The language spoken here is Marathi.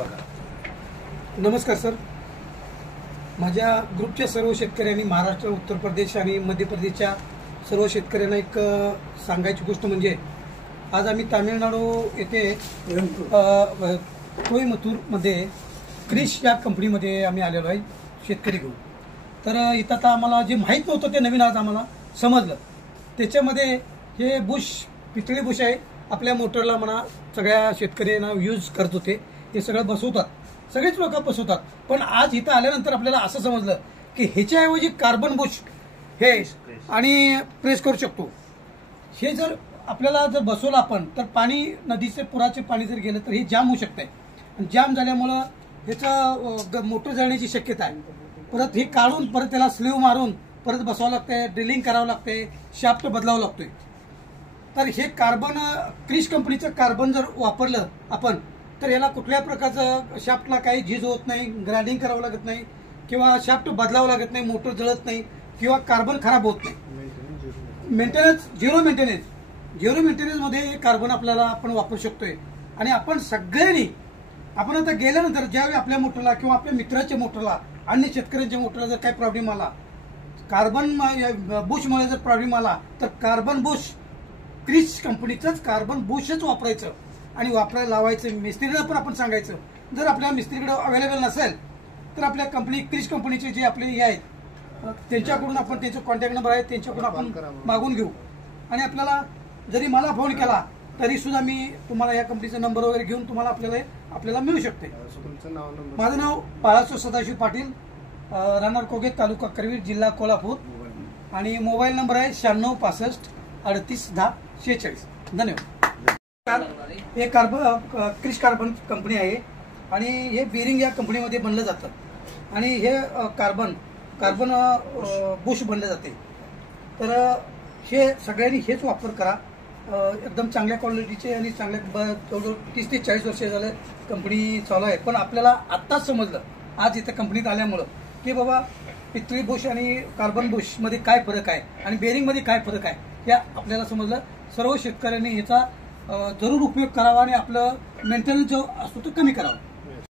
बघा। नमस्कार सर, माझ्या ग्रुपच्या सर्व शेतकऱ्यांनी महाराष्ट्र, उत्तर प्रदेश आणि मध्य प्रदेशच्या सर्व शेतकऱ्यांना एक सांगायची गोष्ट म्हणजे आज आम्ही तामिळनाडू येथे कोईमतूरमध्ये क्रिश या कंपनीमध्ये आम्ही आलेलो आहे शेतकरी घेऊन। तर इथं आता आम्हाला जे माहीत नव्हतं ते नवीन आज आम्हाला समजलं। त्याच्यामध्ये हे बुश, पितळी बुश आहे, आपल्या मोटरला म्हणा सगळ्या शेतकऱ्यांना यूज करत होते, हे सगळं बसवतात, सगळेच लोक बसवतात। पण आज इथं आल्यानंतर आपल्याला असं समजलं की ह्याच्याऐवजी कार्बन बुश हे आणि प्रेस करू शकतो। हे जर आपल्याला जर बसवलं आपण तर पाणी, नदीचे पुराचे पाणी जर गेलं तर हे जाम होऊ शकते, आणि जाम झाल्यामुळं ह्याचा मोटर जळण्याची शक्यता आहे। परत हे काढून परत त्याला स्लीव मारून परत बसवावं लागतंय, ड्रिलिंग करावं लागतंय, शाफ्ट बदलावं लागतोय। तर हे कार्बन, क्रिश कंपनीचं कार्बन जर वापरलं आपण तर याला कुठल्या प्रकारचं शाफ्टला काही झीज होत नाही, ग्राइंडिंग करावं लागत नाही किंवा शाफ्ट बदलावं लागत नाही, मोटर जळत नाही किंवा कार्बन खराब होत नाही। मेंटेनन्स झिरो मेंटेनन्समध्ये हे कार्बन आपल्याला आपण वापरू शकतोय। आणि आपण सगळ्यांनी, आपण आता गेल्यानंतर ज्यावेळी आपल्या मोटरला किंवा आपल्या मित्राच्या मोटरला, अन्य शेतकऱ्यांच्या मोटरला जर काही प्रॉब्लेम आला, कार्बन बुशमुळे जर प्रॉब्लेम आला तर कार्बन बुश, क्रिश कंपनीचंच कार्बन बुशच वापरायचं आणि वापरायला लावायचं। मिस्त्रीला पण आपण सांगायचं, जर आपल्या मिस्त्रीकडे अवेलेबल नसेल तर आपल्या कंपनी, क्रिश कंपनीचे जे आपले हे आहेत त्यांच्याकडून आपण, त्यांचा कॉन्टॅक्ट नंबर आहे, त्यांच्याकडून आपण मागून घेऊ। आणि आपल्याला जरी मला फोन केला तरी सुद्धा मी तुम्हाला या कंपनीचा नंबर वगैरे घेऊन तुम्हाला आपल्याला मिळू शकते। माझं नाव बाळासाहेब सदाशिव पाटील, राहणार कोगे, तालुका करवीर, जिल्हा कोल्हापूर, आणि मोबाईल नंबर आहे 96 65 38 10 46। धन्यवाद। हे क्रिश कार्बन कंपनी आहे आणि हे बेरिंग या कंपनीमध्ये बनलं जातं आणि हे कार्बन बुश बनले जाते। तर हे सगळ्यांनी हेच वापर करा, एकदम चांगल्या क्वालिटीचे आणि चांगल्या, जवळजवळ 30 ते 40 वर्ष झाले कंपनी चालू आहे। पण आपल्याला आत्ताच समजलं आज इथं कंपनीत आल्यामुळं की बाबा पितळी बुश आणि कार्बन बुशमध्ये काय फरक आहे आणि बेरिंगमध्ये काय फरक आहे, हे आपल्याला समजलं। सर्व शेतकऱ्यांनी ह्याचा जरूर उपयोग करावा आणि आपलं मेंटेनन्स जो असतो तो कमी करावा।